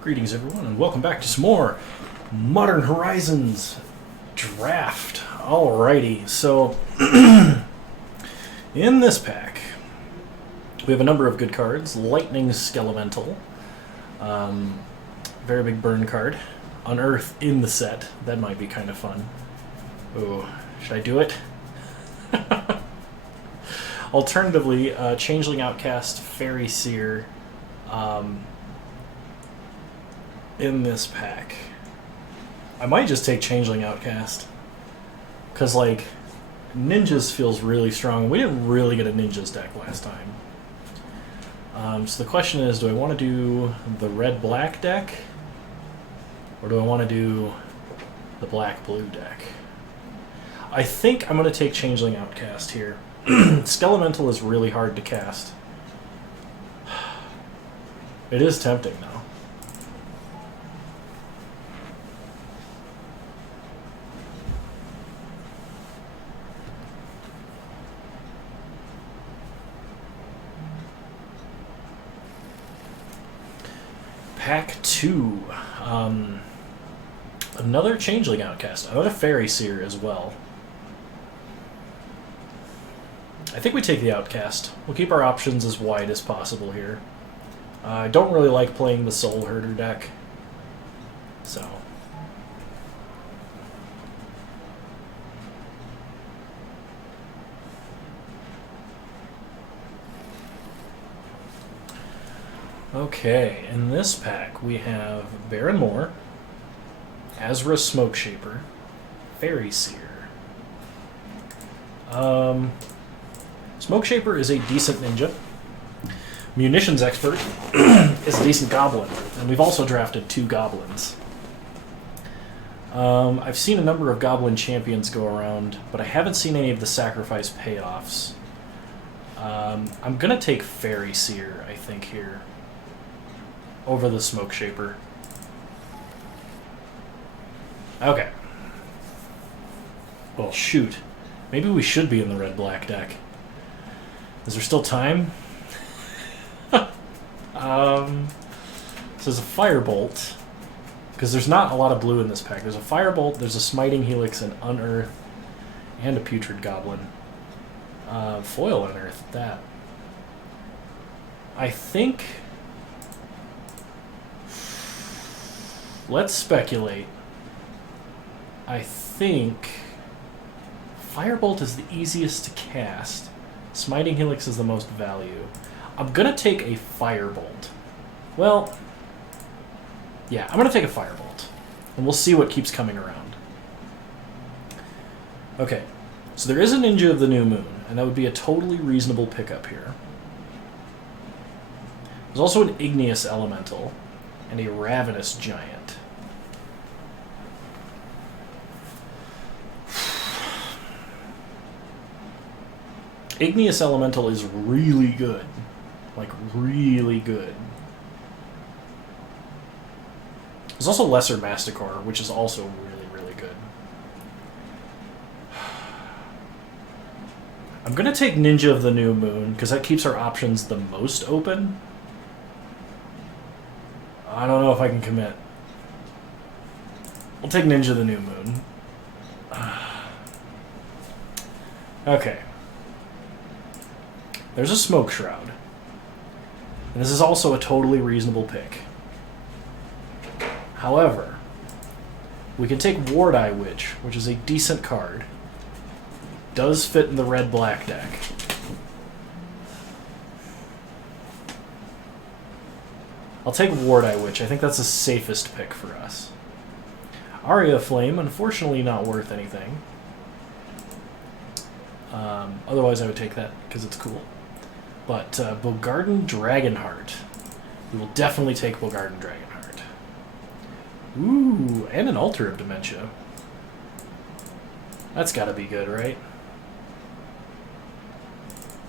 Greetings everyone and welcome back to some more Modern Horizons draft. Alrighty, so in this pack we have a number of good cards. Lightning Skelemental, very big burn card. Unearth in the set, that might be kind of fun. Oh, should I do it? Alternatively, Changeling Outcast, Fairy Seer, in this pack. I might just take Changeling Outcast, because like Ninjas feels really strong. We didn't really get a Ninjas deck last time. So the question is, do I want to do the red-black deck, or do I want to do the black-blue deck? I think I'm going to take Changeling Outcast here. Skelemental is really hard to cast. It is tempting, though. Pack 2. Another Changeling Outcast. Another Fairy Seer as well. I think we take the Outcast. We'll keep our options as wide as possible here. I don't really like playing the Soul Herder deck, so... Okay, in this pack we have Baron Moore, Azra Smokeshaper, Fairy Seer. Smokeshaper is a decent ninja. Munitions Expert is a decent goblin, and we've also drafted 2 goblins. I've seen a number of goblin champions go around, but I haven't seen any of the sacrifice payoffs. I'm going to take Fairy Seer, I think, here, over the Smokeshaper. Okay. Well, shoot. Maybe we should be in the red-black deck. Is there still time? So there's a Firebolt, because there's not a lot of blue in this pack. There's a Firebolt, there's a Smiting Helix, an Unearth, and a Putrid Goblin. Foil Unearth, that. I think... Let's speculate. I think Firebolt is the easiest to cast. Smiting Helix is the most value. I'm going to take a Firebolt. Well, yeah, I'm going to take a Firebolt. And we'll see what keeps coming around. Okay, so there is a Ninja of the New Moon, and that would be a totally reasonable pickup here. There's also an Igneous Elemental and a Ravenous Giant. Igneous Elemental is really good. Like, really good. There's also Lesser Masticore, which is also really, really good. I'm going to take Ninja of the New Moon, because that keeps our options the most open. I don't know if I can commit. We'll take Ninja of the New Moon. Okay. There's a Smoke Shroud. And this is also a totally reasonable pick. However, we can take Waaaay Witch, which is a decent card. Does fit in the red-black deck. I'll take Waaaay Witch. I think that's the safest pick for us. Aria Flame, unfortunately not worth anything. Otherwise I would take that because it's cool. But Bogarden Dragonheart. We will definitely take Bogarden Dragonheart. Ooh, and an Altar of Dementia. That's gotta be good, right?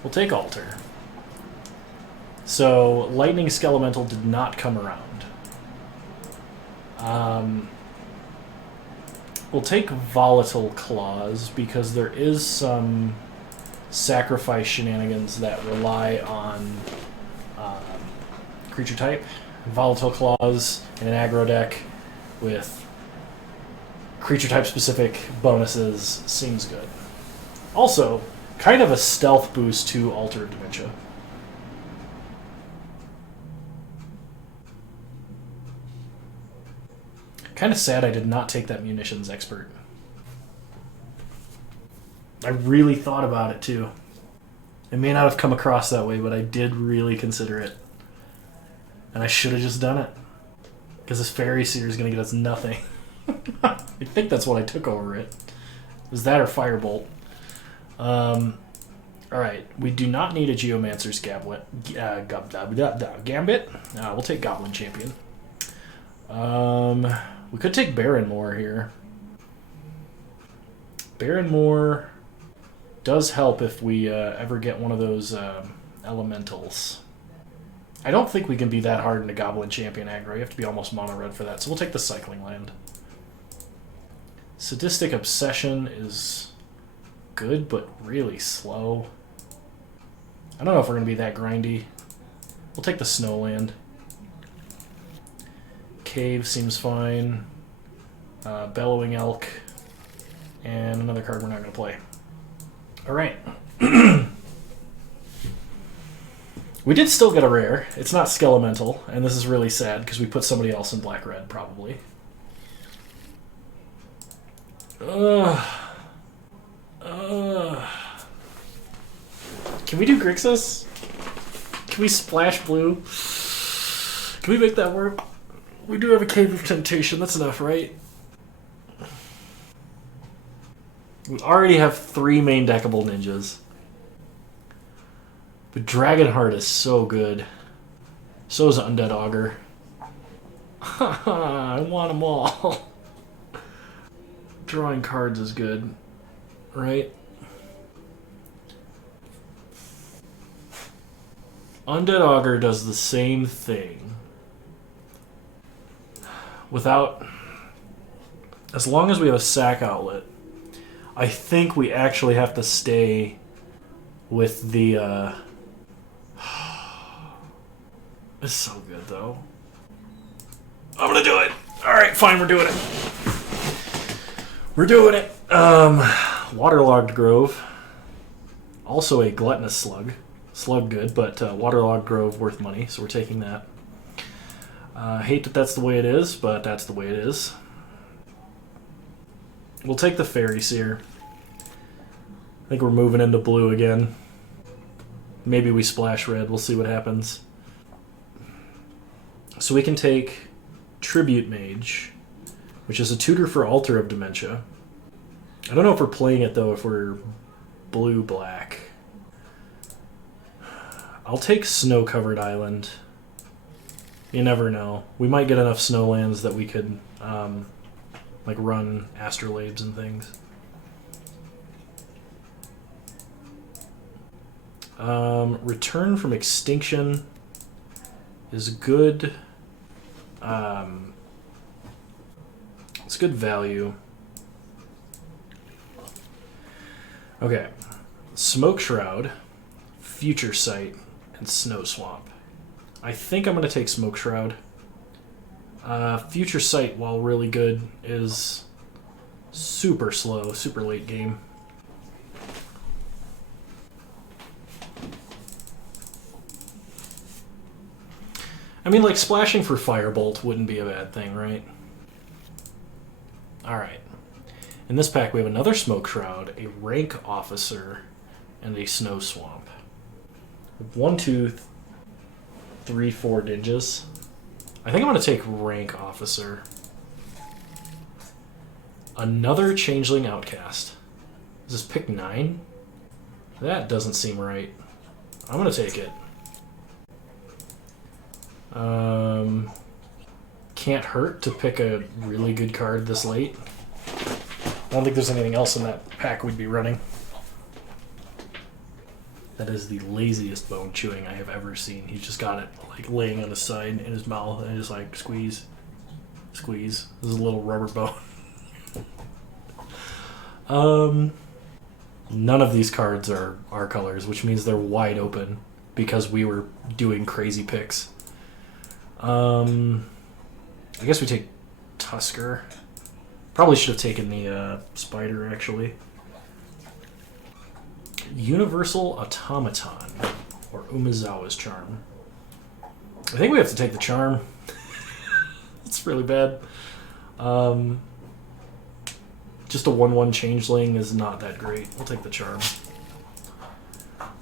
We'll take Altar. So, Lightning Skelemental did not come around. We'll take Volatile Claws, because there is some sacrifice shenanigans that rely on creature type. Volatile Claws in an aggro deck with creature type specific bonuses seems good. Also, kind of a stealth boost to Altar of Dementia. Kind of sad I did not take that Munitions Expert. I really thought about it too. It may not have come across that way, but I did really consider it. And I should have just done it. Because this Fairy Seer is going to get us nothing. I think that's what I took over it. Was that or Firebolt? Alright, we do not need a Geomancer's Gambit. We'll take Goblin Champion. We could take Baronmoor here. Baronmoor does help if we ever get one of those elementals. I don't think we can be that hard in a Goblin Champion aggro. You have to be almost mono red for that, so we'll take the Cycling Land. Sadistic Obsession is good, but really slow. I don't know if we're going to be that grindy. We'll take the Snowland. Cave seems fine. Bellowing Elk. And another card we're not going to play. Alright. We did still get a rare. It's not Skelemental, and this is really sad because we put somebody else in black-red, probably. Can we do Grixis? Can we splash blue? Can we make that work? We do have a Cave of Temptation. That's enough, right? We already have 3 main deckable ninjas. But Dragonheart is so good. So is Undead Augur. I want them all. Drawing cards is good, right? Undead Augur does the same thing. Without... As long as we have a sack outlet, I think we actually have to stay with the... It's so good, though. I'm gonna do it! Alright, fine, we're doing it. We're doing it! Waterlogged Grove. Also a Gluttonous Slug. Slug good, but Waterlogged Grove worth money, so we're taking that. Hate that that's the way it is, but that's the way it is. We'll take the Fairy Seer. I think we're moving into blue again. Maybe we splash red, we'll see what happens. So we can take Tribute Mage, which is a tutor for Altar of Dementia. I don't know if we're playing it, though, if we're blue-black. I'll take Snow-Covered Island. You never know. We might get enough Snowlands that we could, like, run Astrolabes and things. Return from Extinction is good. It's good value. Okay. Smoke Shroud, Future Sight, and Snow Swamp. I think I'm going to take Smoke Shroud. Future Sight, while really good, is super slow, super late game. I mean, like, splashing for Firebolt wouldn't be a bad thing, right? Alright. In this pack, we have another Smoke Shroud, a Rank Officer, and a Snow Swamp. 1, 2, 3, 4 ninjas. I think I'm going to take Rank Officer. Another Changeling Outcast. Is this pick 9? That doesn't seem right. I'm going to take it. Can't hurt to pick a really good card this late. I don't think there's anything else in that pack we'd be running. That is the laziest bone chewing I have ever seen. He's just got it like laying on his side in his mouth and just like squeeze, squeeze. This is a little rubber bone. None of these cards are our colors, which means they're wide open because we were doing crazy picks. I guess we take Tusker. Probably should have taken the Spider, actually. Universal Automaton, or Umezawa's Charm. I think we have to take the Charm. It's really bad. Just a 1/1 changeling is not that great. We'll take the Charm.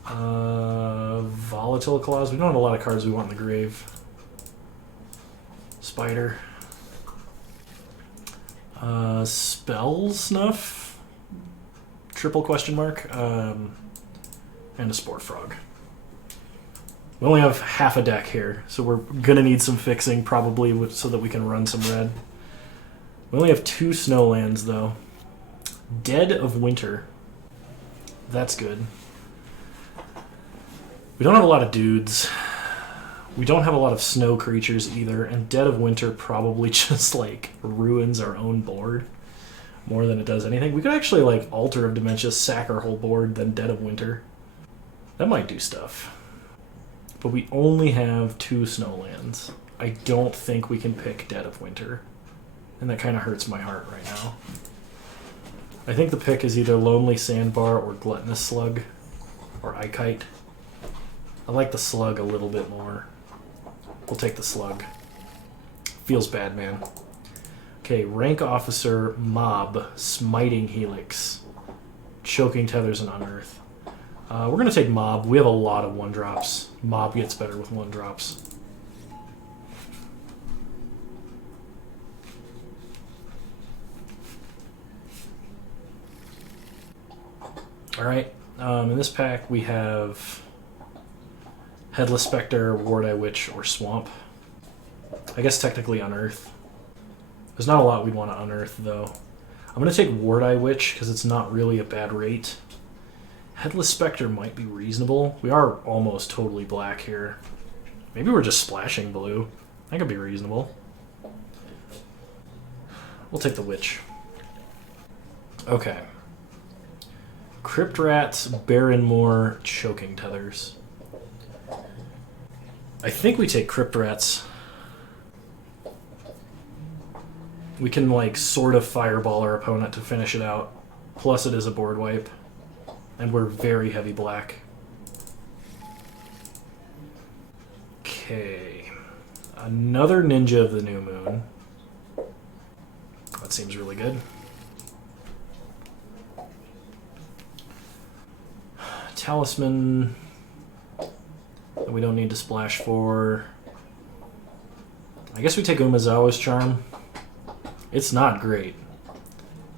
Volatile Claws. We don't have a lot of cards we want in the grave. Spider. Spell Snuff? Triple question mark. And a Spore Frog. We only have half a deck here, so we're gonna need some fixing probably so that we can run some red. We only have 2 Snowlands though. Dead of Winter. That's good. We don't have a lot of dudes. We don't have a lot of snow creatures either, and Dead of Winter probably just like ruins our own board more than it does anything. We could actually like Altar of Dementia, sack our whole board, then Dead of Winter. That might do stuff. But we only have 2 Snowlands. I don't think we can pick Dead of Winter. And that kind of hurts my heart right now. I think the pick is either Lonely Sandbar or Gluttonous Slug or Ikite. I like the Slug a little bit more. We'll take the Slug. Feels bad, man. Okay, Rank Officer, Mob, Smiting Helix, Choking Tethers, and Unearth. We're going to take Mob. We have a lot of 1-drops. Mob gets better with 1-drops. Alright, in this pack we have Headless Spectre, Ward-Eye Witch, or Swamp. I guess technically Unearth. There's not a lot we'd want to Unearth, though. I'm going to take Ward-Eye Witch because it's not really a bad rate. Headless Spectre might be reasonable. We are almost totally black here. Maybe we're just splashing blue. That could be reasonable. We'll take the Witch. Okay. Crypt Rats, Barrenmoor, Choking Tethers. I think we take Crypt Rats. We can, like, sort of fireball our opponent to finish it out. Plus it is a board wipe. And we're very heavy black. Okay. Another Ninja of the New Moon. That seems really good. Talisman that we don't need to splash for. I guess we take Umezawa's Charm. It's not great,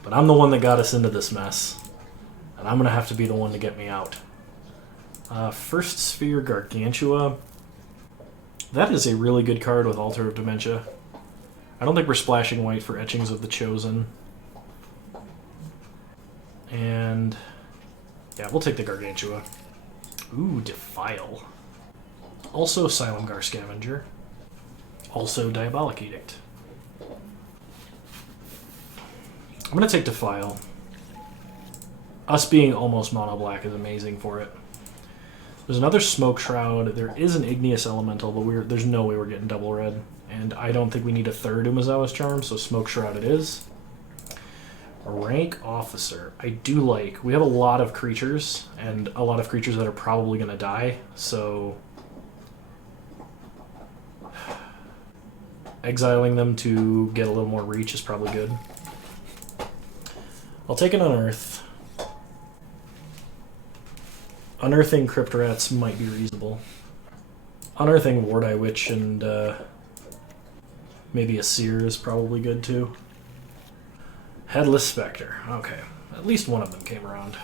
but I'm the one that got us into this mess, and I'm gonna have to be the one to get me out. First Sphere Gargantua. That is a really good card with Altar of Dementia. I don't think we're splashing white for Etchings of the Chosen. And yeah, we'll take the Gargantua. Ooh, Defile. Also Silumgar Scavenger. Also Diabolic Edict. I'm going to take Defile. Us being almost mono black is amazing for it. There's another Smoke Shroud. There is an Igneous Elemental, but there's no way we're getting double red. And I don't think we need a third Umezawa's Charm, so Smoke Shroud it is. Rank Officer. I do like. We have a lot of creatures, and a lot of creatures that are probably going to die, so exiling them to get a little more reach is probably good. I'll take an Unearth. Unearthing Crypt Rats might be reasonable. Unearthing Ward-Eye Witch and maybe a Seer is probably good too. Headless Spectre. Okay. At least one of them came around.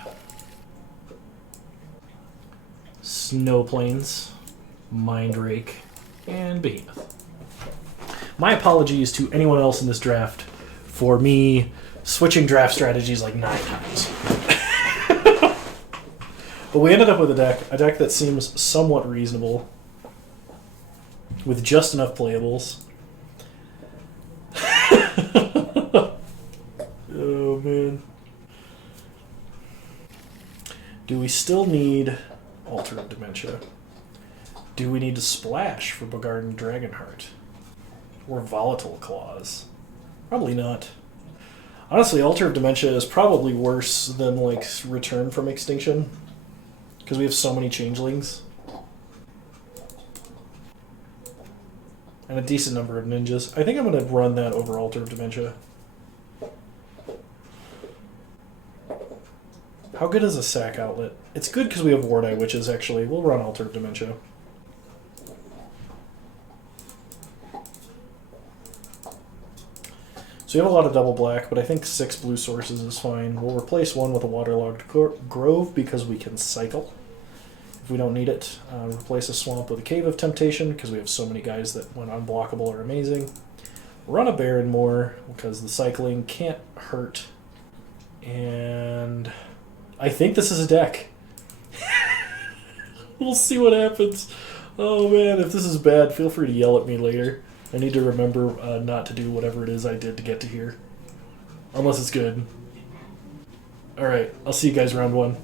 Snow Plains, Mindrake, and Behemoth. My apologies to anyone else in this draft for me switching draft strategies like 9 times. But we ended up with a deck that seems somewhat reasonable, with just enough playables. Oh, man. Do we still need Altar of Dementia? Do we need to splash for Bogarden Dragonheart? Or Volatile Claws. Probably not. Honestly, Altar of Dementia is probably worse than, like, Return from Extinction. Because we have so many changelings. And a decent number of ninjas. I think I'm going to run that over Altar of Dementia. How good is a sack outlet? It's good because we have waaaay witches, actually. We'll run Altar of Dementia. So you have a lot of double black, but I think 6 blue sources is fine. We'll replace one with a waterlogged grove because we can cycle if we don't need it. Replace a swamp with a Cave of Temptation because we have so many guys that, when unblockable, are amazing. Run a Baron more because the cycling can't hurt. And I think this is a deck. We'll see what happens. Oh man, if this is bad, feel free to yell at me later. I need to remember not to do whatever it is I did to get to here. Unless it's good. Alright, I'll see you guys round 1.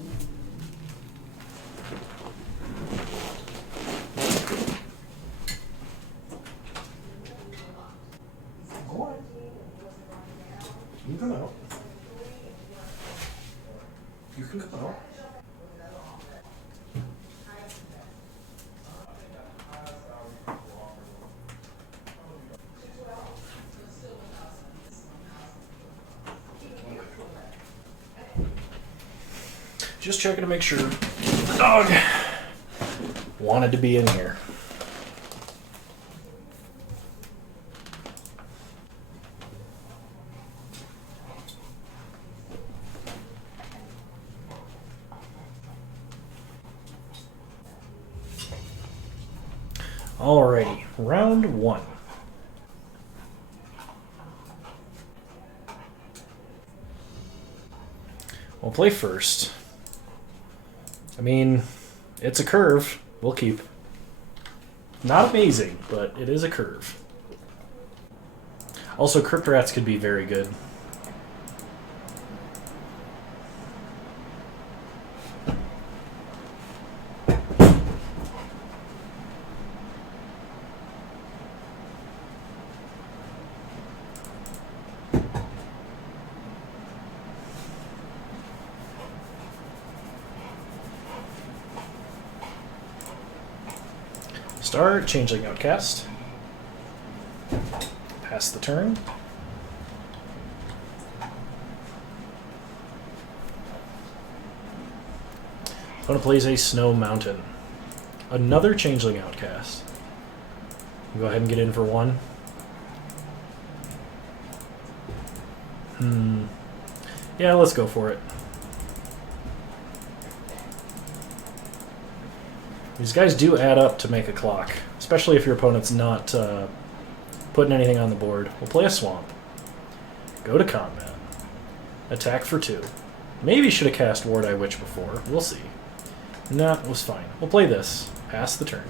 Go on. You can come out. You can come out. Just checking to make sure the dog wanted to be in here. Alrighty, round 1. We'll play first. I mean, it's a curve. We'll keep. Not amazing, but it is a curve. Also, Crypt Rats could be very good. Start, Changeling Outcast. Pass the turn. Opponent plays a Snow Mountain. Another Changeling Outcast. Go ahead and get in for 1. Yeah, let's go for it. These guys do add up to make a clock, especially if your opponent's not putting anything on the board. We'll play a Swamp. Go to combat. Attack for 2. Maybe should have cast waaaay Witch before. We'll see. Nah, it was fine. We'll play this. Pass the turn.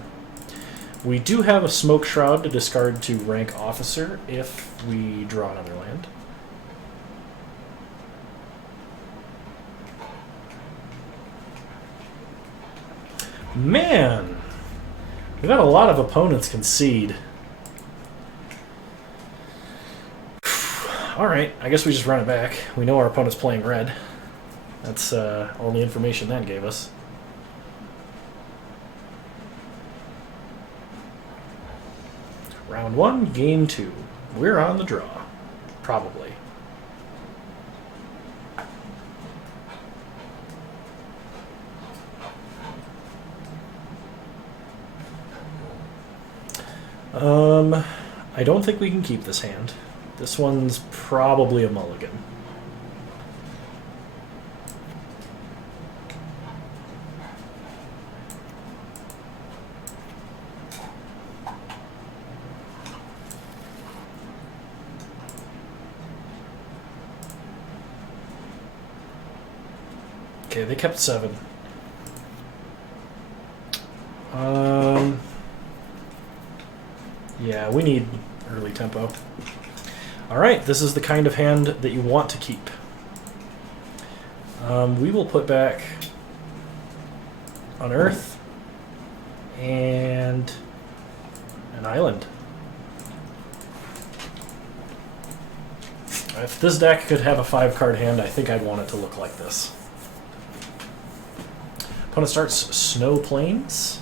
We do have a Smoke Shroud to discard to rank Officer if we draw another land. Man, we've had a lot of opponents concede. Alright, I guess we just run it back. We know our opponent's playing red. That's all the information that gave us. Round 1, game 2. We're on the draw. Probably. I don't think we can keep this hand. This one's probably a mulligan. Okay, they kept 7. Yeah, we need early tempo. Alright, this is the kind of hand that you want to keep. We will put back Unearth and an island. If this deck could have a 5-card hand, I think I'd want it to look like this. Opponent starts Snow Plains.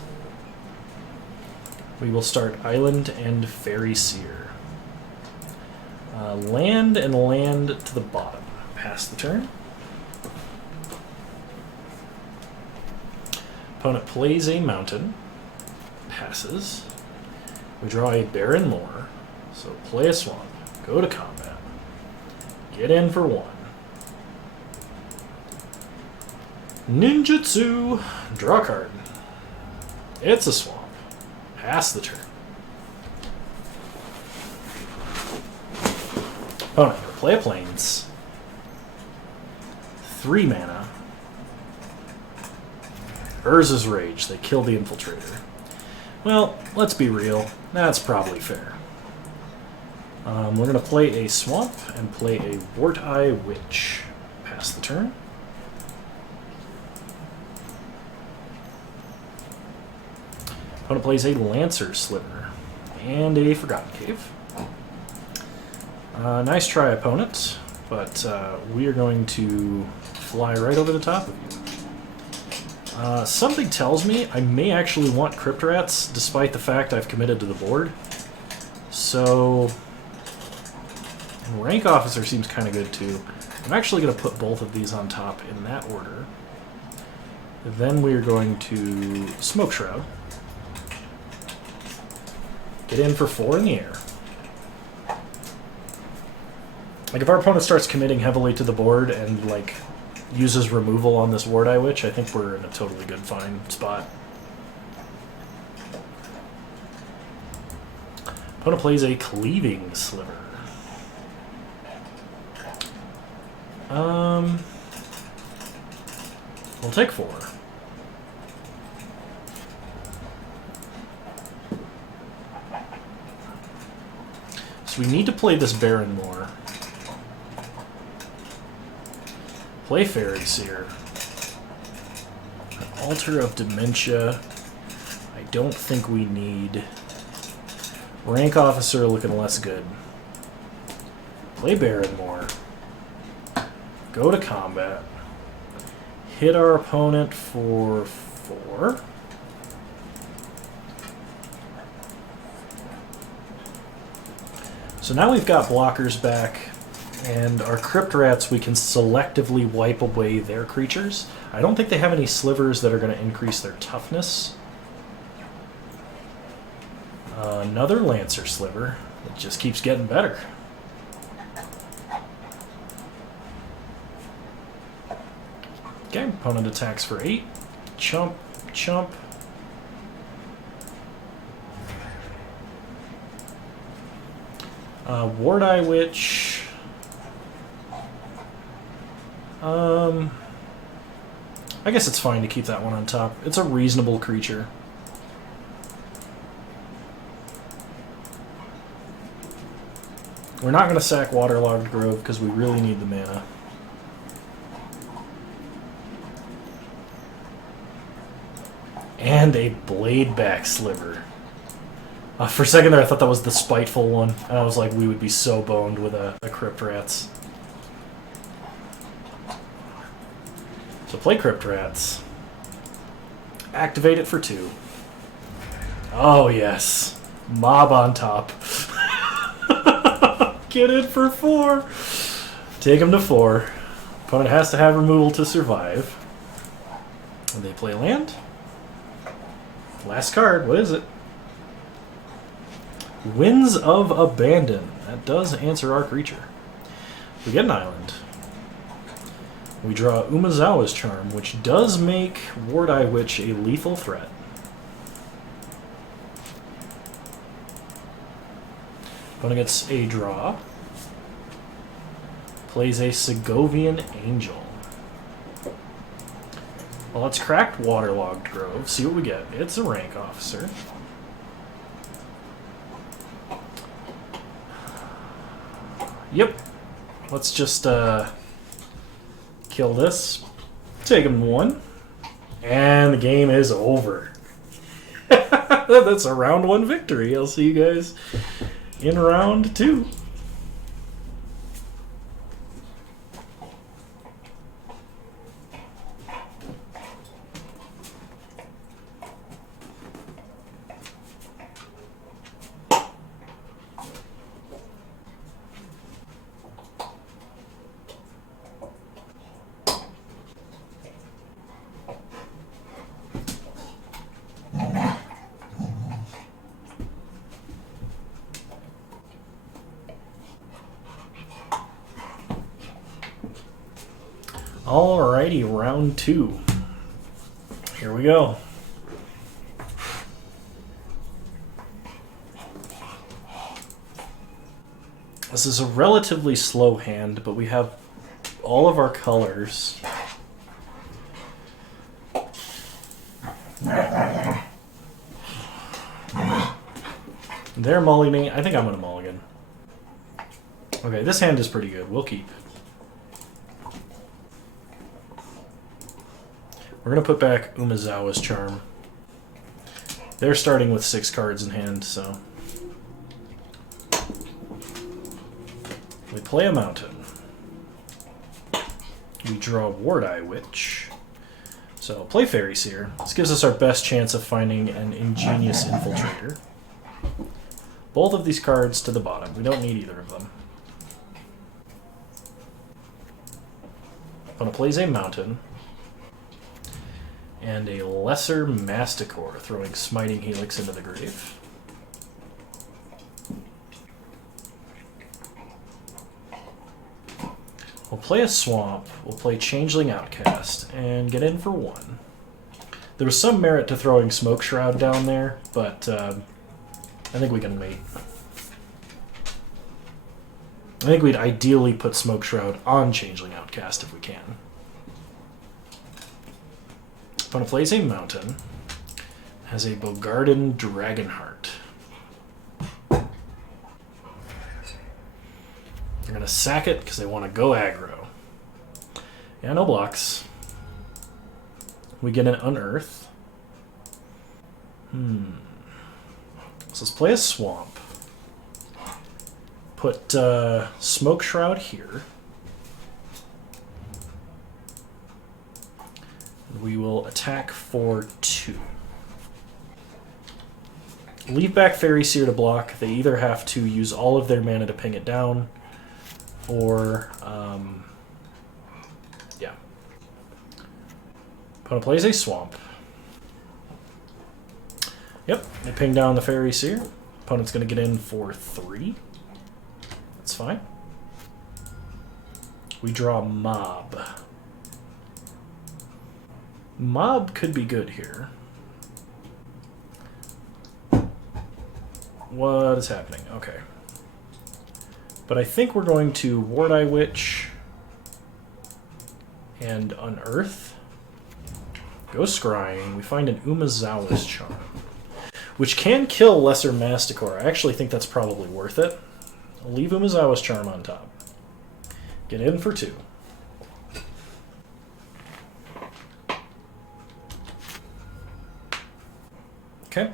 We will start Island and Fairy Seer. Land and land to the bottom. Pass the turn. Opponent plays a mountain. Passes. We draw a Barren Moor. So play a swamp. Go to combat. Get in for 1. Ninjutsu. Draw a card. It's a swamp. Pass the turn. Opponent, play a Plains. 3 mana. Urza's Rage. They kill the Infiltrator. Well, let's be real. That's probably fair. We're going to play a Swamp and play a Waaaay Witch. Pass the turn. Opponent plays a Lancer Sliver and a Forgotten Cave. Nice try, opponent, but we are going to fly right over the top of you. Something tells me I may actually want Crypt Rats, despite the fact I've committed to the board. So, Rank Officer seems kind of good too. I'm actually going to put both of these on top in that order. Then we're going to Smoke Shroud. Get in for 4 in the air. Like, if our opponent starts committing heavily to the board and, like, uses removal on this Waaaay Witch, I think we're in a totally good, fine spot. Opponent plays a Cleaving Sliver. We'll take 4. So we need to play this Barren Moor. Play Fairy Seer. Altar of Dementia. I don't think we need. Rank Officer looking less good. Play Barren Moor. Go to combat. Hit our opponent for 4. So now we've got blockers back, and our Crypt Rats, we can selectively wipe away their creatures. I don't think they have any slivers that are going to increase their toughness. Another Lancer Sliver. It just keeps getting better. Okay, opponent attacks for 8. Chump, chump. Waaaay Witch. I guess it's fine to keep that one on top. It's a reasonable creature. We're not going to sack Waterlogged Grove because we really need the mana. And a Bladeback Sliver. For a second there, I thought that was the spiteful one, and I was like, we would be so boned with a Crypt Rats. So play Crypt Rats. Activate it for 2. Oh, yes. Mob on top. Get it for 4. Take him to 4. Opponent has to have removal to survive. And they play land. Last card, what is it? Winds of Abandon. That does answer our creature. We get an island. We draw Umezawa's Charm, which does make Waaaay Witch a lethal threat. Opponent gets a draw. Plays a Segovian Angel. Well, let's crack Waterlogged Grove, see what we get. It's a Rank Officer. Yep. Let's just kill this. Take him 1. And the game is over. That's a round 1 victory. I'll see you guys in round 2. Alrighty, round 2. Here we go. This is a relatively slow hand, but we have all of our colors. They're mulliganing. I think I'm going to mulligan. Okay, this hand is pretty good. We'll keep. We're going to put back Umezawa's Charm. They're starting with 6 cards in hand, so... We play a mountain. We draw Waaaay Witch. So, play Fairy Seer. This gives us our best chance of finding an ingenious infiltrator. Both of these cards to the bottom. We don't need either of them. Opponent plays a mountain. And a Lesser Masticore, throwing Smiting Helix into the grave. We'll play a Swamp, we'll play Changeling Outcast, and get in for 1. There was some merit to throwing Smoke Shroud down there, but I think we can wait. I think we'd ideally put Smoke Shroud on Changeling Outcast if we can. Opponent plays a mountain, has a Bogarden Dragonheart. They're going to sack it because they want to go aggro. Yeah, no blocks. We get an Unearth. So let's play a Swamp. Put Smoke Shroud here. We will attack for 2. Leave back Fairy Seer to block. They either have to use all of their mana to ping it down, or, yeah. Opponent plays a Swamp. Yep, they ping down the Fairy Seer. Opponent's going to get in for 3. That's fine. We draw Mob. Mob could be good here. What is happening? Okay. But I think we're going to Waaaay Witch and Unearth. Go Scrying. We find an Umezawa's Charm, which can kill Lesser Masticore. I actually think that's probably worth it. I'll leave Umezawa's Charm on top. Get in for 2. Okay.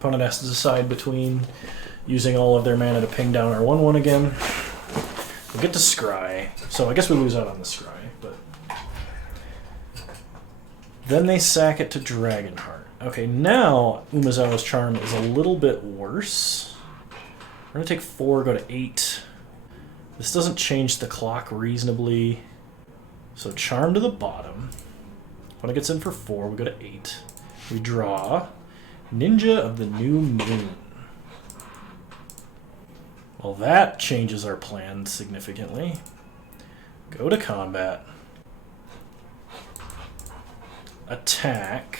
Opponent has to decide between using all of their mana to ping down our 1/1 again. We'll get to Scry. So I guess we lose out on the Scry, but... Then they sack it to Dragonheart. Okay, now Umezawa's Charm is a little bit worse. We're going to take 4, go to 8. This doesn't change the clock reasonably. So Charm to the bottom. Opponent gets in for 4, we go to 8. We draw Ninja of the New Moon. Well, that changes our plan significantly. Go to combat. Attack.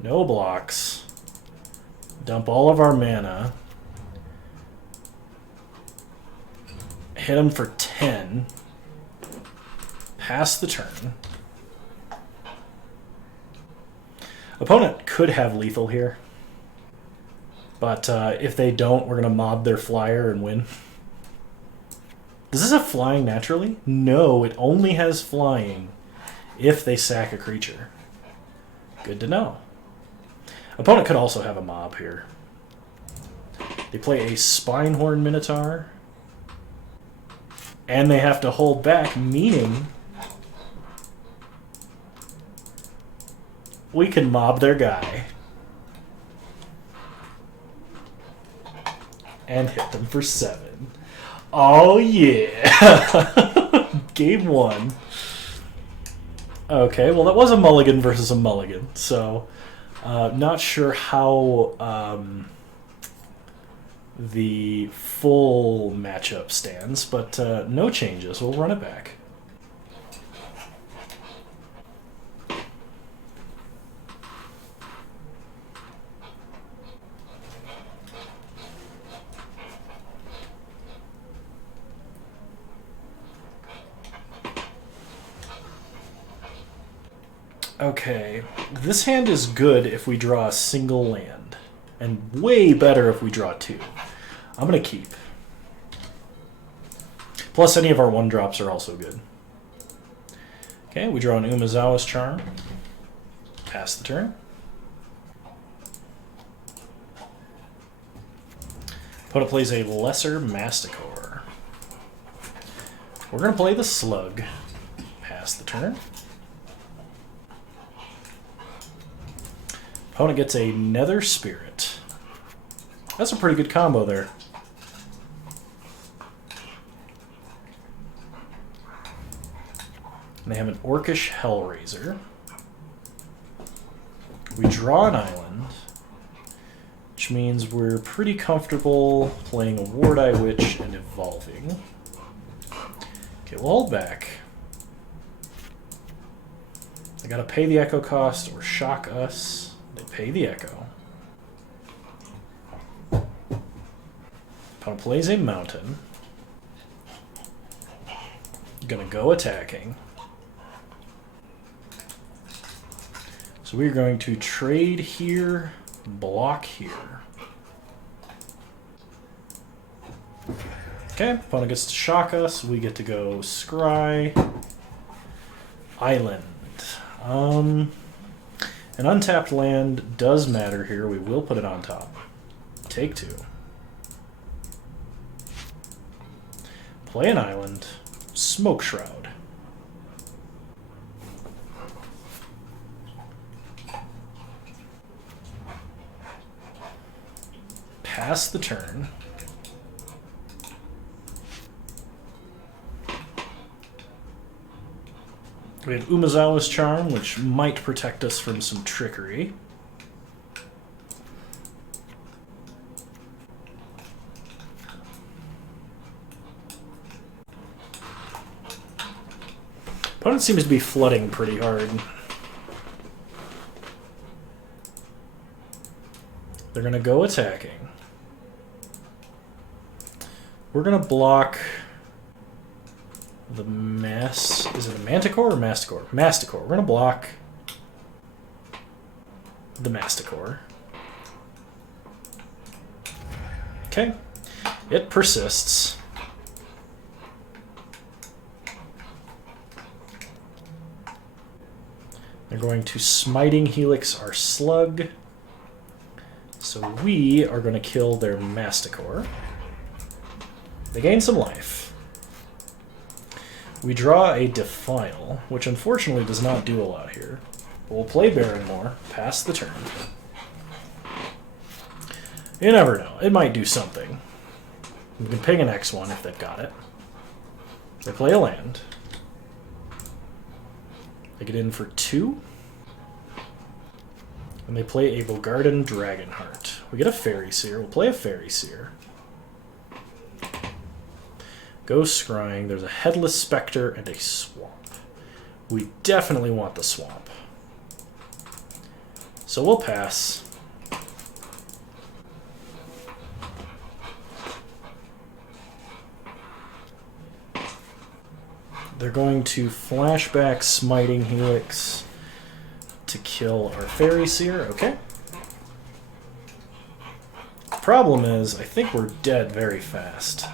No blocks. Dump all of our mana. Hit him for 10. Pass the turn. Opponent could have lethal here. But if they don't, we're going to mob their flyer and win. Does this have flying naturally? No, it only has flying if they sack a creature. Good to know. Opponent could also have a mob here. They play a Spinehorn Minotaur. And they have to hold back, meaning we can mob their guy. And hit them for 7. Oh yeah! Game 1. Okay, well that was a mulligan versus a mulligan, so not sure how the full matchup stands, but no changes. We'll run it back. Okay, this hand is good if we draw a single land, and way better if we draw two. I'm going to keep. Plus, any of our 1-drops are also good. Okay, we draw an Umezawa's Charm. Pass the turn. Opponent plays a Lesser Masticore. We're going to play the Slug. Pass the turn. Opponent gets a Nether Spirit. That's a pretty good combo there. And they have an Orcish Hellraiser. We draw an island, which means we're pretty comfortable playing a waaaay Witch and evolving. Okay, we'll hold back. They gotta pay the echo cost or shock us. They pay the echo. Opponent plays a mountain. Gonna go attacking. So we're going to trade here, block here. Okay, opponent gets to shock us. We get to go scry. Island. An untapped land does matter here. We will put it on top. Take two. Play an island. Smoke Shroud. Pass the turn. We have Umezawa's Charm, which might protect us from some trickery. Opponent seems to be flooding pretty hard. They're going to go attacking. We're going to block the Is it a Manticore or Masticore? Masticore. We're going to block the Masticore. Okay. It persists. They're going to Smiting Helix our Slug. So we are going to kill their Masticore. They gain some life. We draw a Defile, which unfortunately does not do a lot here. But we'll play Barrenmore, pass the turn. You never know. It might do something. We can ping an X1 if they've got it. They play a land. They get in for 2. And they play a Bogarden Dragonheart. We get a Fairy Seer. We'll play a Fairy Seer. Go scrying. There's a Headless Spectre and a Swamp. We definitely want the Swamp. So we'll pass. They're going to flashback Smiting Helix to kill our Fairy Seer. Okay. Problem is, I think we're dead very fast.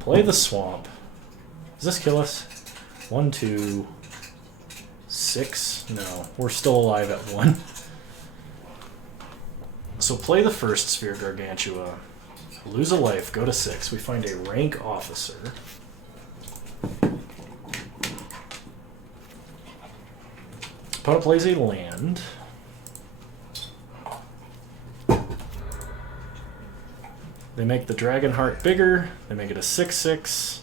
Play the Swamp. Does this kill us? 1, 2, 6? No, we're still alive at 1. So play the first Sphere Gargantua. Lose a life, go to 6. We find a rank officer. Opponent plays a land. They make the Dragonheart bigger. They make it a 6/6.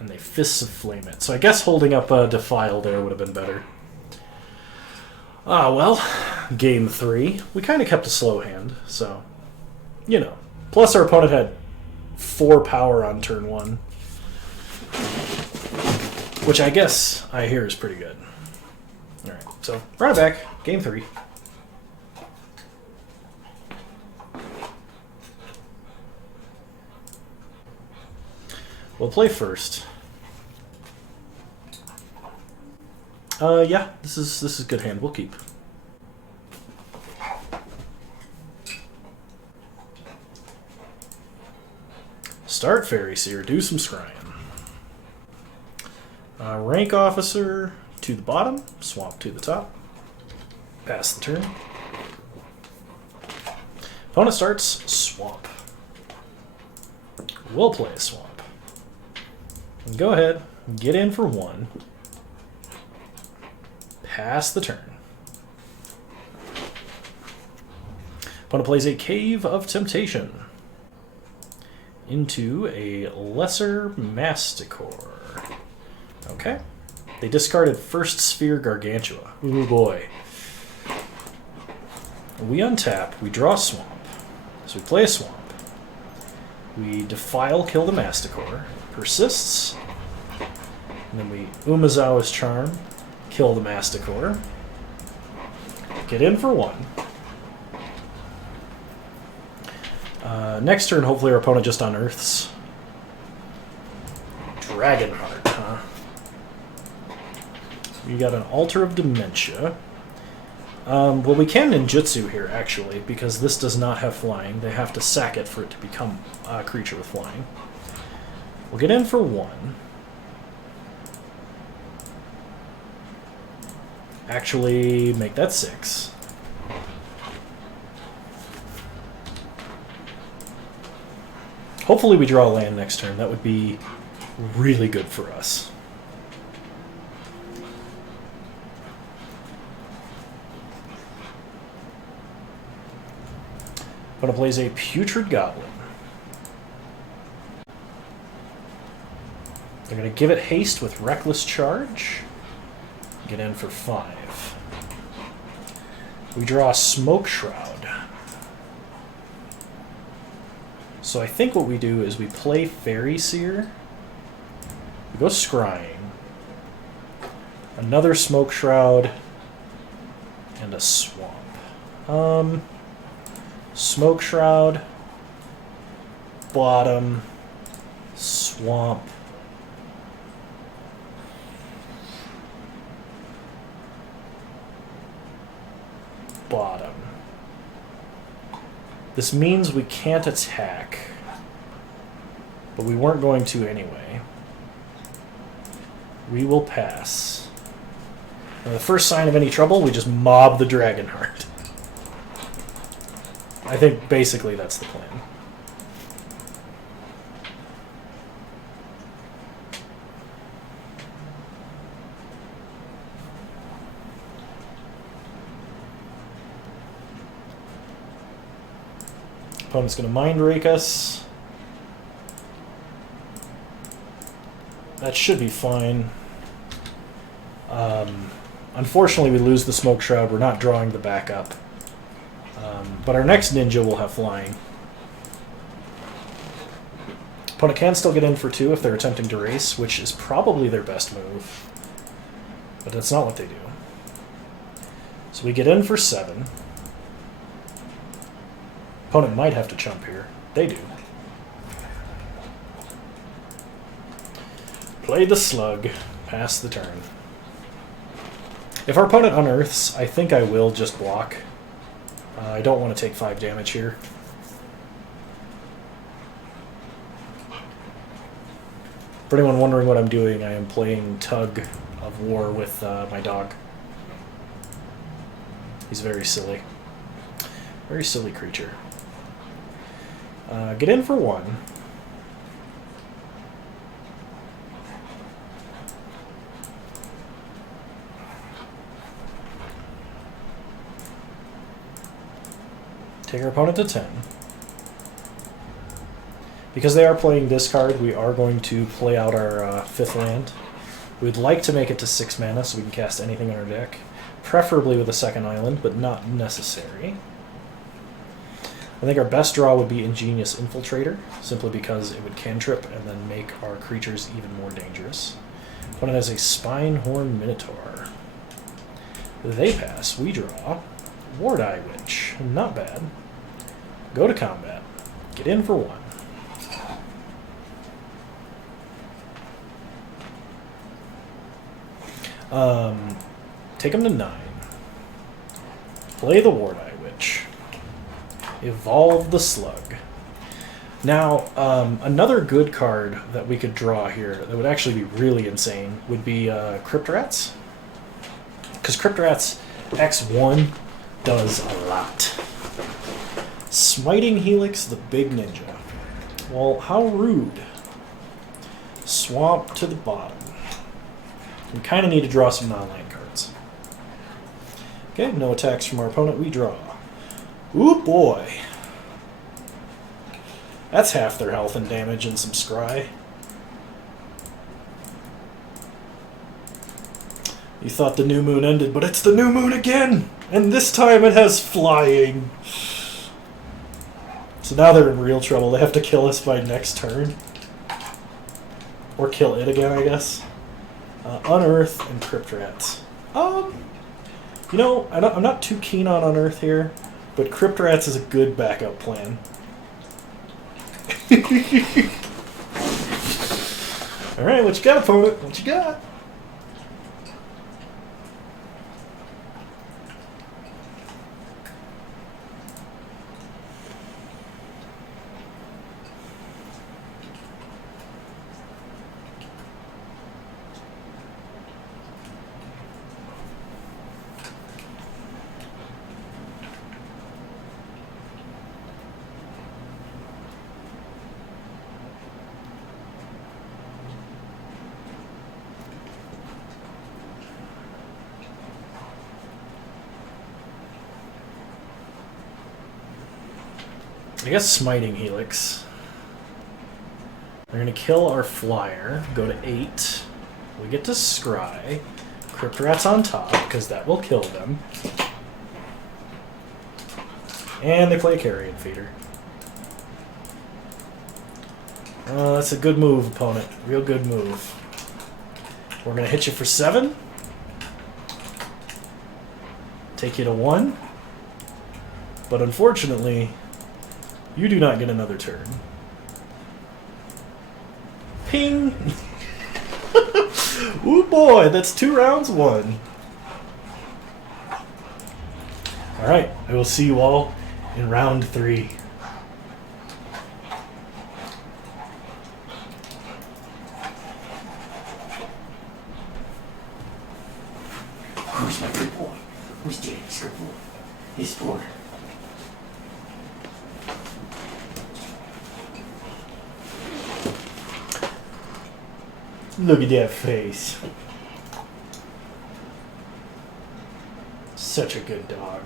And they Fists of Flame it. So I guess holding up a Defile there would have been better. Ah, well. Game 3. We kind of kept a slow hand, so... You know. Plus our opponent had 4 power on turn 1. Which I guess I hear is pretty good. Alright, so run it back. Game 3. We'll play first. Yeah, this is good hand. We'll keep. Start Fairy Seer. Do some scrying. Rank Officer to the bottom. Swamp to the top. Pass the turn. Opponent starts Swamp. We'll play a Swamp. And go ahead. Get in for 1. Pass the turn. Opponent plays a Cave of Temptation into a Lesser Masticore. Okay. They discarded First Sphere Gargantua. Ooh boy. We untap, we draw Swamp. So we play a Swamp. We Defile, kill the Masticore. Persists. And then we Umezawa's Charm, kill the Masticore. Get in for 1. Next turn, hopefully our opponent just unearths. Dragonheart, huh? We got an Altar of Dementia. Well, we can ninjutsu here, actually, because this does not have flying. They have to sack it for it to become a creature with flying. We'll get in for 1. Actually, make that 6. Hopefully we draw a land next turn. That would be really good for us. Opponent plays a Putrid Goblin. They're going to give it haste with Reckless Charge. Get in for 5. We draw a Smoke Shroud. So I think what we do is we play Fairy Seer. We go Scrying. Another Smoke Shroud. And a Swamp. Smoke Shroud. Bottom. Swamp. Bottom. This means we can't attack, but we weren't going to anyway. We will pass. And the first sign of any trouble, we just mob the Dragonheart. I think basically that's the plan. Opponent's going to Mind Rake us. That should be fine. Unfortunately, we lose the Smoke Shroud. We're not drawing the backup. But our next ninja will have flying. Opponent can still get in for 2 if they're attempting to race, which is probably their best move. But that's not what they do. So we get in for 7. Opponent might have to chump here. They do. Play the Slug. Pass the turn. If our opponent unearths, I think I will just block. I don't want to take 5 damage here. For anyone wondering what I'm doing, I am playing Tug of War with my dog. He's very silly. Very silly creature. Get in for 1. Take our opponent to 10. Because they are playing discard, we are going to play out our 5th land. We'd like to make it to 6 mana so we can cast anything on our deck. Preferably with a 2nd island, but not necessary. I think our best draw would be Ingenious Infiltrator, simply because it would cantrip and then make our creatures even more dangerous. Opponent has a Spinehorn Minotaur. They pass. We draw Waaaay Witch. Not bad. Go to combat. Get in for 1. take him to 9. Play the Waaaay Witch. Evolve the Slug. Now, another good card that we could draw here that would actually be really insane would be Crypt Rats. Because Crypt Rats X1 does a lot. Smiting Helix, the big ninja. Well, how rude. Swamp to the bottom. We kind of need to draw some non-land cards. Okay, no attacks from our opponent. We draw. Ooh, boy. That's half their health and damage and some scry. You thought the new moon ended, but it's the new moon again! And this time it has flying. So now they're in real trouble. They have to kill us by next turn. Or kill it again, I guess. Unearth and Crypt Rats. You know, I'm not too keen on Unearth here, but Crypt Rats is a good backup plan. Alright, what you got, opponent? What you got? I guess Smiting Helix. We're going to kill our flyer, go to 8. We get to scry. Crypt Rats on top, because that will kill them. And they play Carrion Feeder. That's a good move, opponent. Real good move. We're going to hit you for 7. Take you to 1. But unfortunately, you do not get another turn. Ping! Ooh boy, that's 2 rounds won. Alright, I will see you all in round 3. Where's my good boy? Where's James, good boy? He's 4. Look at that face. Such a good dog.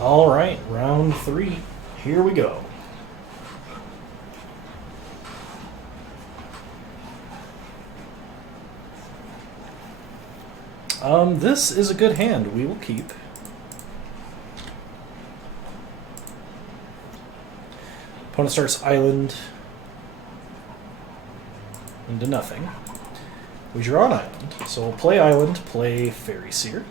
All right, round 3. Here we go. This is a good hand. We will keep. Opponent starts island into nothing. We draw an island, so we'll play island, play Fairy Seer.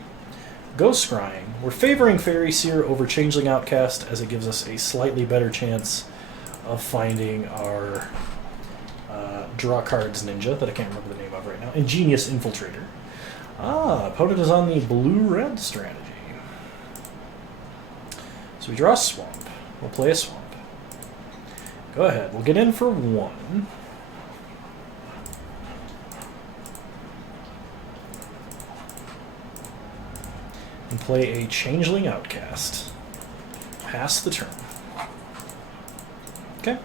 Go scrying. We're favoring Fairy Seer over Changeling Outcast as it gives us a slightly better chance of finding our draw cards ninja that I can't remember the name of right now. Ingenious Infiltrator. Opponent is on the blue-red strategy. So we draw a swamp. We'll play a swamp. Go ahead. We'll get in for 1. And play a Changeling Outcast. Pass the turn. Okay.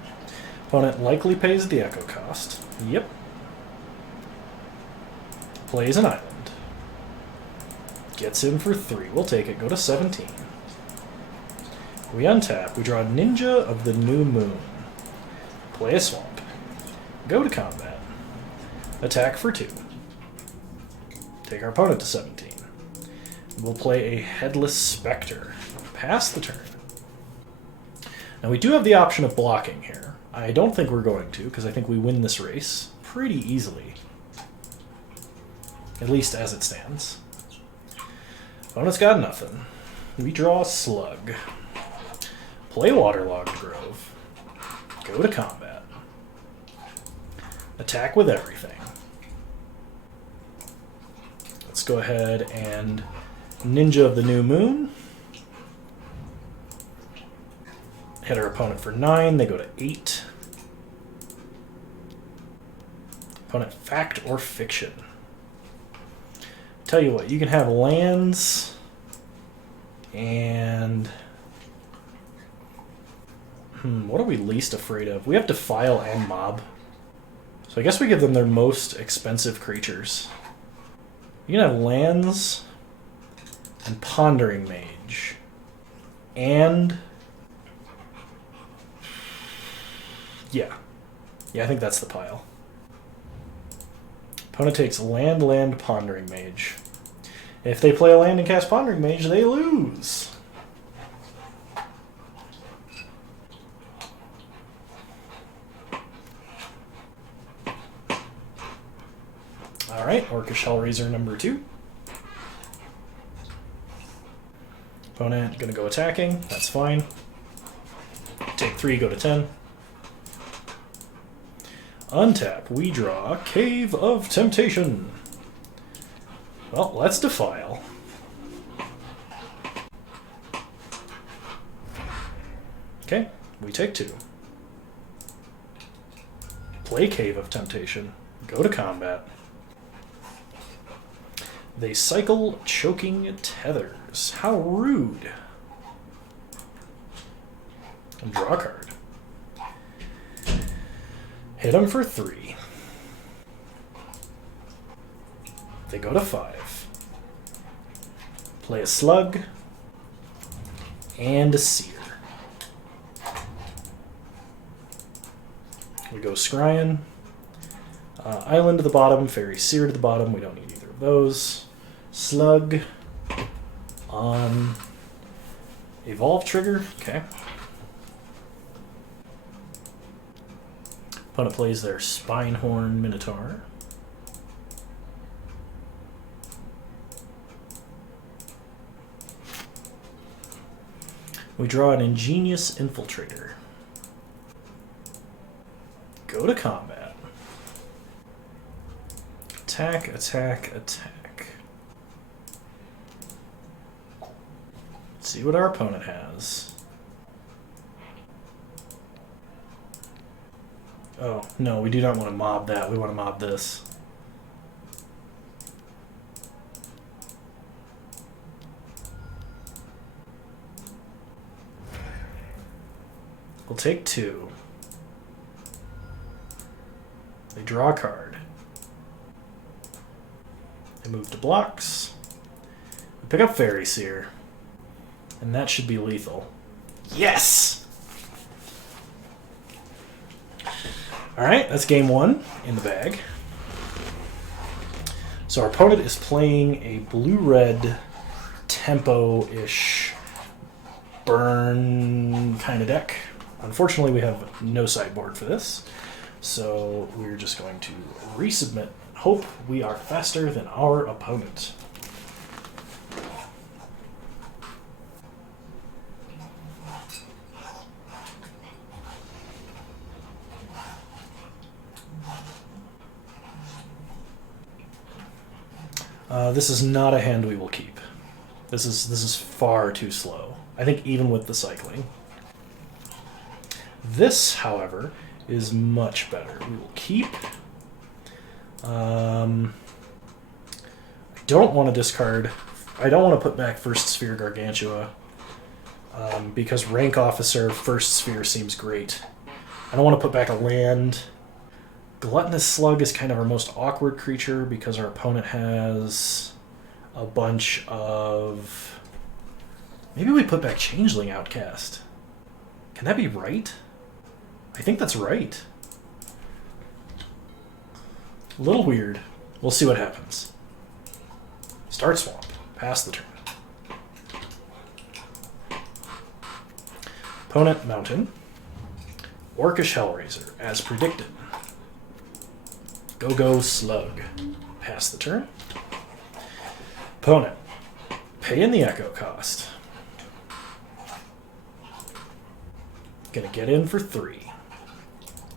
Opponent likely pays the Echo cost. Yep. Plays an island. Gets in for 3. We'll take it. Go to 17. We untap. We draw Ninja of the New Moon. Play a swamp. Go to combat. Attack for 2. Take our opponent to 17. We'll play a Headless Spectre. Pass the turn. Now we do have the option of blocking here. I don't think we're going to, because I think we win this race pretty easily. At least as it stands. Opponent's got nothing. We draw a Slug. Play Waterlogged Grove. Go to combat. Attack with everything. Let's go ahead and Ninja of the New Moon. Hit our opponent for 9. They go to 8. Opponent Fact or Fiction. Tell you what, you can have lands and... what are we least afraid of? We have Defile and Mob. So I guess we give them their most expensive creatures. You can have lands and Pondering Mage. And... yeah, I think that's the pile. Opponent takes land, Pondering Mage. If they play a land and cast Pondering Mage, they lose. Alright, Orcish Hellraiser number 2. Opponent gonna go attacking, that's fine. Take 3, go to 10. Untap, we draw Cave of Temptation. Well, let's Defile. Okay, we take 2. Play Cave of Temptation. Go to combat. They cycle Choking Tethers. How rude. And draw a card. Hit them for 3. They go to 5. Play a Slug and a Seer. We go Scryan. Island to the bottom, Fairy Seer to the bottom. We don't need either of those. Slug on Evolve trigger. Okay. Opponent plays their Spinehorn Minotaur. We draw an Ingenious Infiltrator. Go to combat. Attack, attack, attack. Let's see what our opponent has. Oh, no, we do not want to mob that. We want to mob this. We'll take 2. They draw a card. They move to blocks. We pick up Fairy Seer. And that should be lethal. Yes! Alright, that's game 1 in the bag. So our opponent is playing a blue-red tempo-ish burn kind of deck. Unfortunately, we have no sideboard for this, so we're just going to resubmit. Hope we are faster than our opponent. This is not a hand we will keep. This is far too slow. I think even with the cycling. This, however, is much better. We will keep. I don't want to discard. I don't want to put back First Sphere Gargantua because Rank Officer First Sphere seems great. I don't want to put back a land. Gluttonous Slug is kind of our most awkward creature because our opponent has a bunch of... Maybe we put back Changeling Outcast. Can that be right? I think that's right. A little weird. We'll see what happens. Start swamp. Pass the turn. Opponent Mountain. Orcish Hellraiser, as predicted. Go Slug. Pass the turn. Opponent. Pay in the Echo cost. Gonna get in for 3.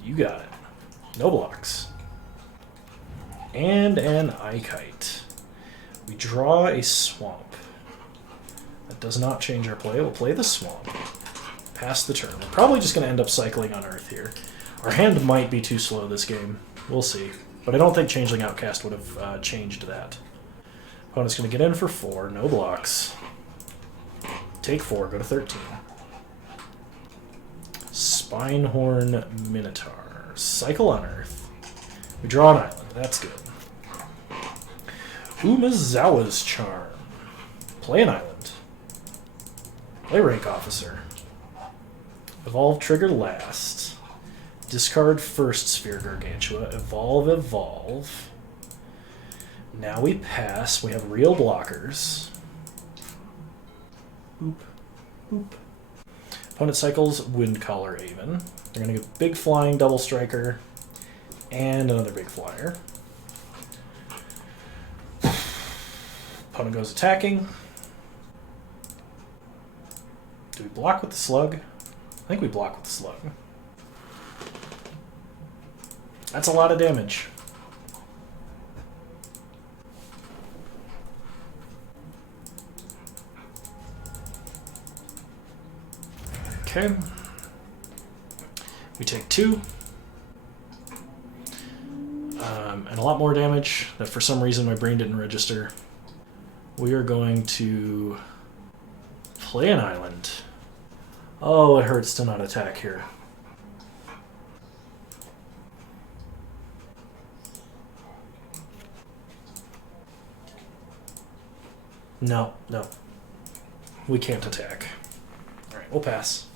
You got it. No blocks. And an Kite. We draw a Swamp. That does not change our play. We'll play the Swamp. Pass the turn. We're probably just going to end up cycling on Earth here. Our hand might be too slow this game. We'll see. But I don't think Changeling Outcast would have changed that. Opponent's going to get in for 4. No blocks. Take 4. Go to 13. Spinehorn Minotaur. Cycle on Earth. We draw an island. That's good. Umezawa's Charm. Play an island. Play Rank Officer. Evolve trigger last. Discard first Sphere Gargantua. Evolve. Now we pass. We have real blockers. Boop. Opponent cycles Windcaller Aven. They're going to get big flying double striker and another big flyer. Opponent goes attacking. Do we block with the slug? I think we block with the slug. That's a lot of damage. Okay. We take 2. And a lot more damage that for some reason my brain didn't register. We are going to play an island. Oh, it hurts to not attack here. No. We can't attack. Alright, we'll pass.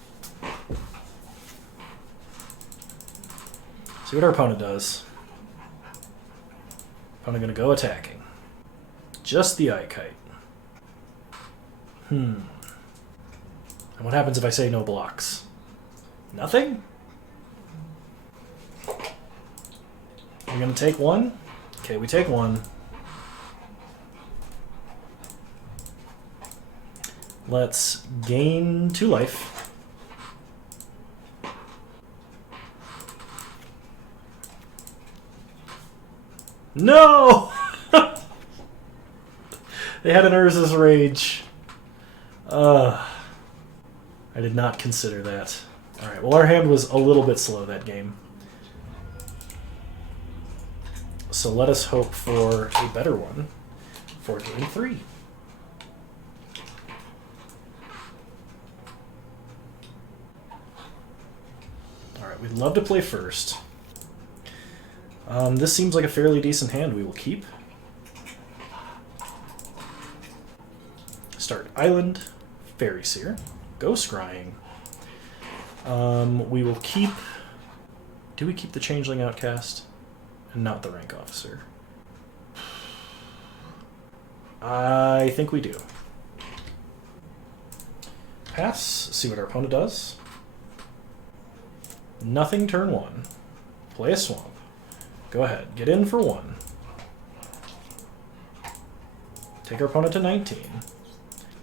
See what our opponent does. Opponent gonna go attacking. Just the Kite. And what happens if I say no blocks? Nothing? We're gonna take 1? Okay, we take 1. Let's gain 2 life. No! They had an Urza's Rage. I did not consider that. Alright, well our hand was a little bit slow that game. So let us hope for a better one for game 3. Alright, we'd love to play first. This seems like a fairly decent hand. We will keep. Start Island, Fairy Seer, go Scrying. We will keep... Do we keep the Changeling Outcast? And not the Rank Officer? I think we do. Pass, see what our opponent does. Nothing turn 1. Play a Swamp. Go ahead, get in for 1. Take our opponent to 19.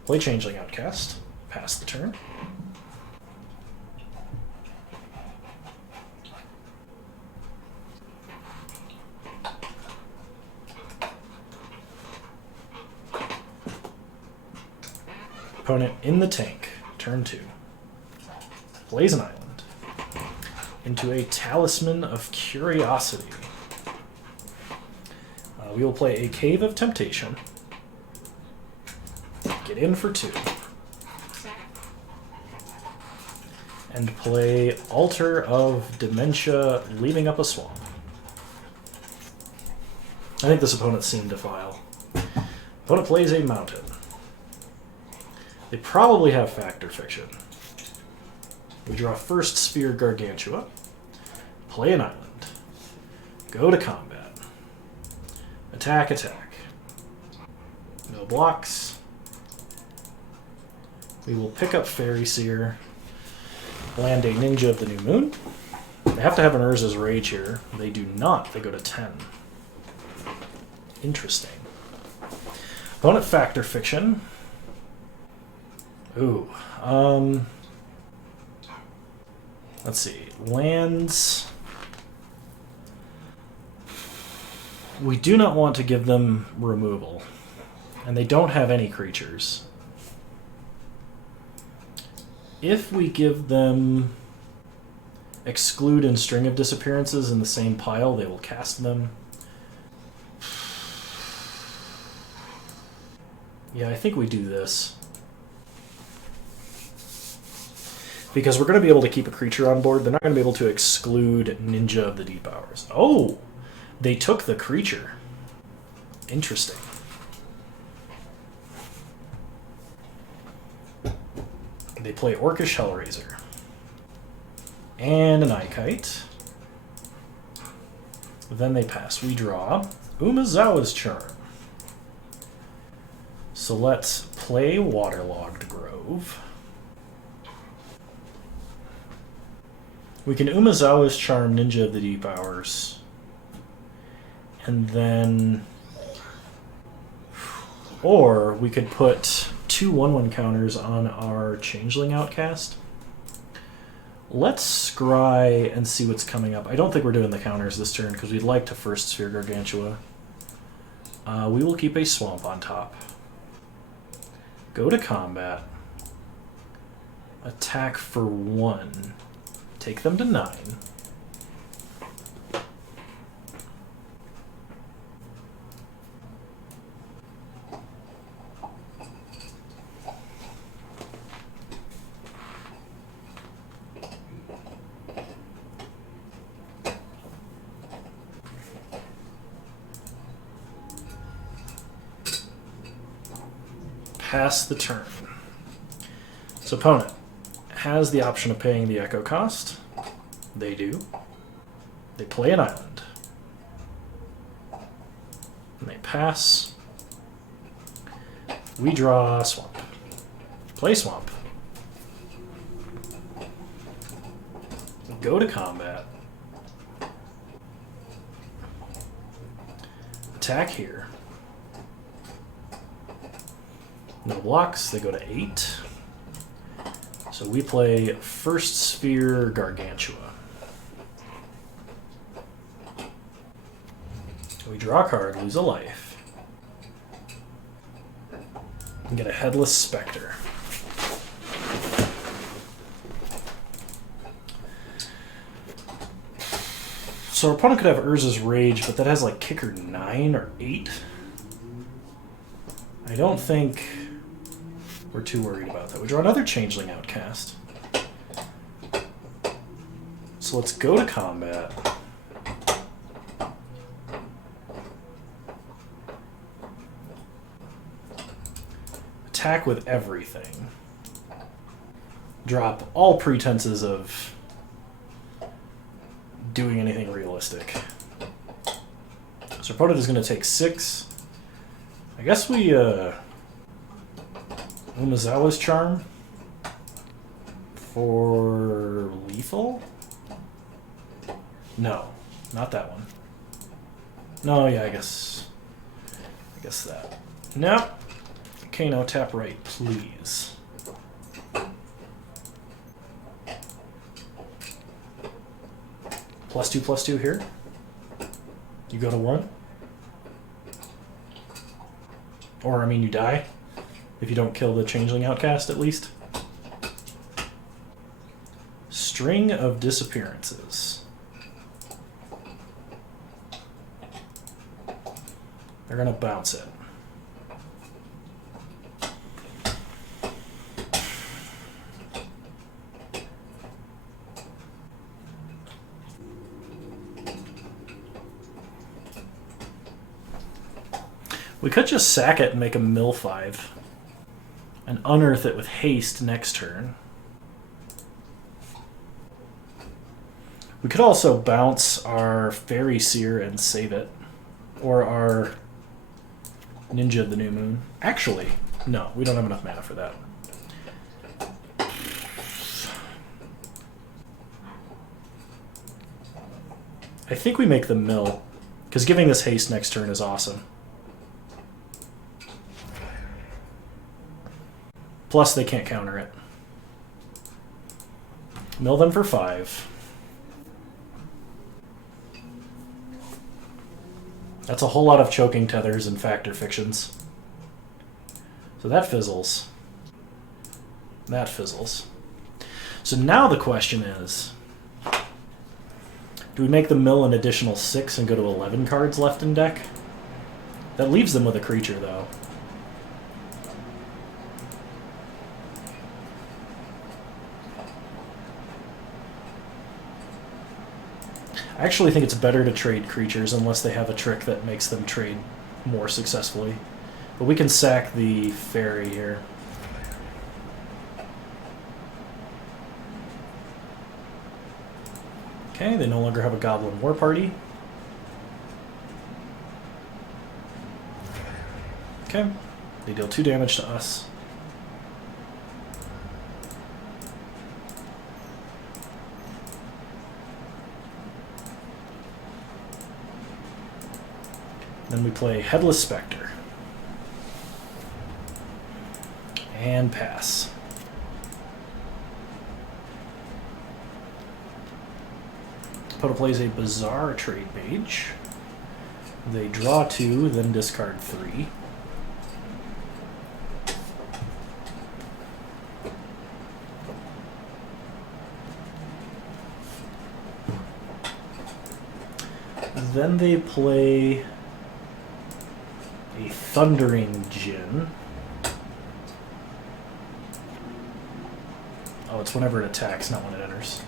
Play Changeling Outcast. Pass the turn. Opponent in the tank. Turn 2. Plays an island. Into a Talisman of Curiosity. We will play a Cave of Temptation. Get in for 2. And play Altar of Dementia, leaving up a swamp. I think this opponent's seen Defile. Opponent plays a mountain. They probably have Fact or Fiction. We draw first Sphere Gargantua. Play an island. Go to combat. Attack. No blocks. We will pick up Fairy Seer. Land a Ninja of the New Moon. They have to have an Urza's Rage here. They do not. They go to 10. Interesting. Opponent Factor Fiction. Ooh. Let's see. Lands. We do not want to give them removal. And they don't have any creatures. If we give them Exclude and String of Disappearances in the same pile, they will cast them. Yeah, I think we do this. Because we're going to be able to keep a creature on board. They're not going to be able to exclude Ninja of the Deep Hours. Oh! They took the creature. Interesting. They play Orcish Hellraiser. And an Ikite. Then they pass. We draw Umezawa's Charm. So let's play Waterlogged Grove. We can Umezawa's Charm Ninja of the Deep Hours. And then... Or we could put 2 1/1 counters on our Changeling Outcast. Let's scry and see what's coming up. I don't think we're doing the counters this turn because we'd like to first Sphere Gargantua. We will keep a Swamp on top. Go to combat. Attack for 1. Take them to 9. Pass the turn. So opponent has the option of paying the Echo cost. They do. They play an island. And they pass. We draw Swamp. Play Swamp. Go to combat. Attack here. No blocks, they go to 8. So we play First Sphere Gargantua. We draw a card, lose a life. And get a Headless Spectre. So our opponent could have Urza's Rage, but that has like kicker 9 or 8. I don't think we're too worried about that. We draw another Changeling Outcast. So let's go to combat. Attack with everything. Drop all pretenses of doing anything realistic. So our opponent is going to take 6. I guess we, Umezawa's Charm for lethal? No, not that one. No, yeah, I guess that. No. Kano, tap right, please. +2/+2 here. You go to 1. Or, I mean, you die. If you don't kill the Changeling Outcast, at least. String of Disappearances. They're going to bounce it. We could just sack it and make a mill 5. And unearth it with haste next turn. We could also bounce our Fairy Seer and save it. Or our Ninja of the New Moon. Actually, no, we don't have enough mana for that. I think we make them mill, because giving this haste next turn is awesome. Plus, they can't counter it. Mill them for 5. That's a whole lot of choking tethers and factor fictions. So that fizzles. That fizzles. So now the question is, do we make them mill an additional 6 and go to 11 cards left in deck? That leaves them with a creature, though. I actually think it's better to trade creatures unless they have a trick that makes them trade more successfully. But we can sack the fairy here. Okay, they no longer have a Goblin War Party. Okay, they deal 2 damage to us. Then we play Headless Spectre. And pass. Opponent plays a Bizarre Trade Page. They draw 2, then discard 3. Then they play a Thundering Djinn. Oh, it's whenever it attacks, not when it enters.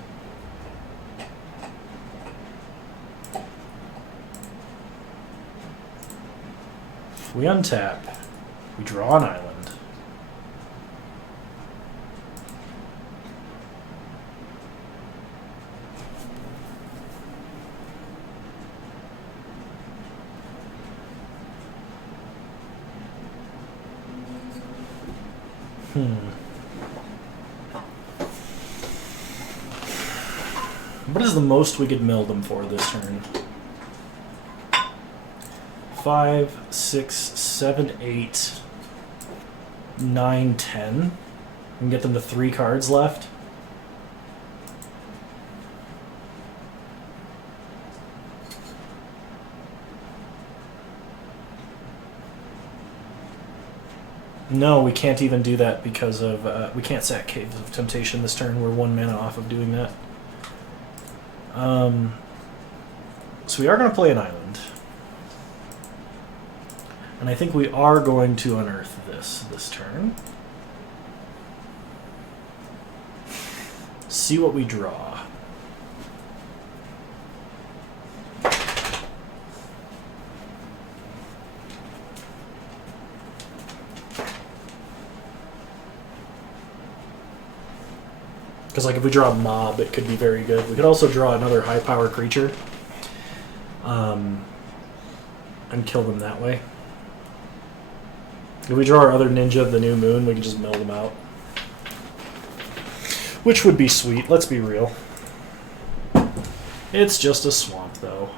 We untap. We draw an island. What is the most we could mill them for this turn? 5, 6, 7, 8, 9, 10. We can get them to 3 cards left. No, we can't even do that because of we can't sack Caves of Temptation this turn. We're 1 mana off of doing that. So we are going to play an island. And I think we are going to unearth this turn. See what we draw. Because like if we draw a mob, it could be very good. We could also draw another high power creature. And kill them that way. If we draw our other Ninja of the New Moon, we can just mill them out. Which would be sweet, let's be real. It's just a swamp, though.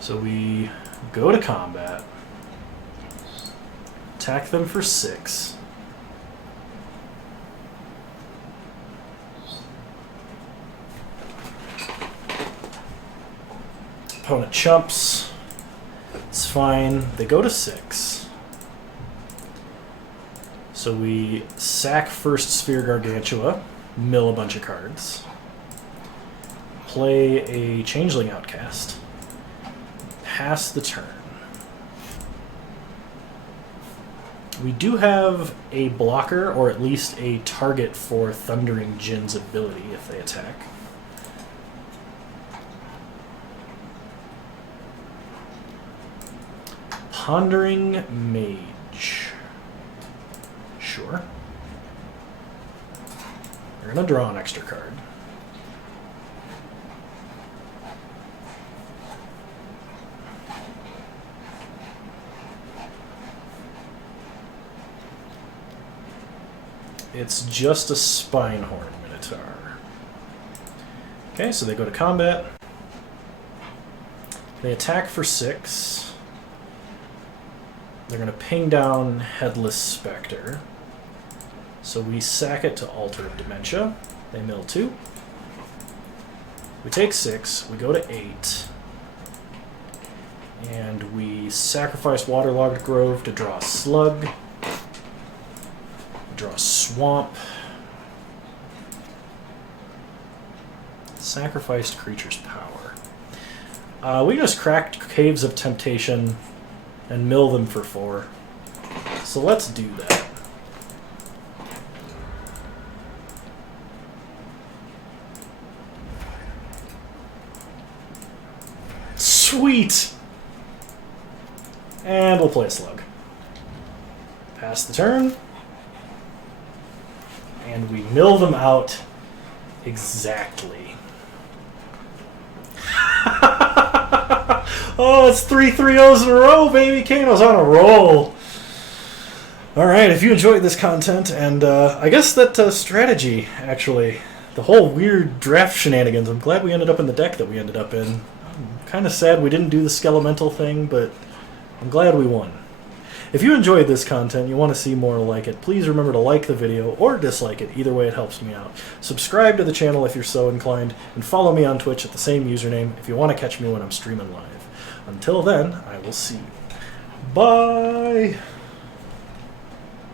So we go to combat. Attack them for 6. Opponent chumps. It's fine. They go to 6. So we sack first Sphere Gargantua, mill a bunch of cards, play a Changeling Outcast, pass the turn. We do have a blocker, or at least a target for Thundering Djinn's ability if they attack. Pondering Mage. Sure. We're going to draw an extra card. It's just a Spinehorn Minotaur. Okay, so they go to combat. They attack for 6. They're going to ping down Headless Spectre. So we sack it to Altar of Dementia. They mill 2. We take 6. We go to 8. And we sacrifice Waterlogged Grove to draw a Slug. Draw a Swamp. Sacrificed Creature's Power. We just cracked Caves of Temptation and mill them for 4. So let's do that. Sweet! And we'll play a Slug. Pass the turn. And we mill them out exactly. Oh, it's 3 3-0s in a row, baby. Kano's on a roll. Alright, if you enjoyed this content, and I guess that strategy, actually, the whole weird draft shenanigans, I'm glad we ended up in the deck that we ended up in. I'm kind of sad we didn't do the Skelemental thing, but I'm glad we won. If you enjoyed this content, you want to see more like it, please remember to like the video or dislike it. Either way, it helps me out. Subscribe to the channel if you're so inclined, and follow me on Twitch at the same username if you want to catch me when I'm streaming live. Until then, I will see you. Bye!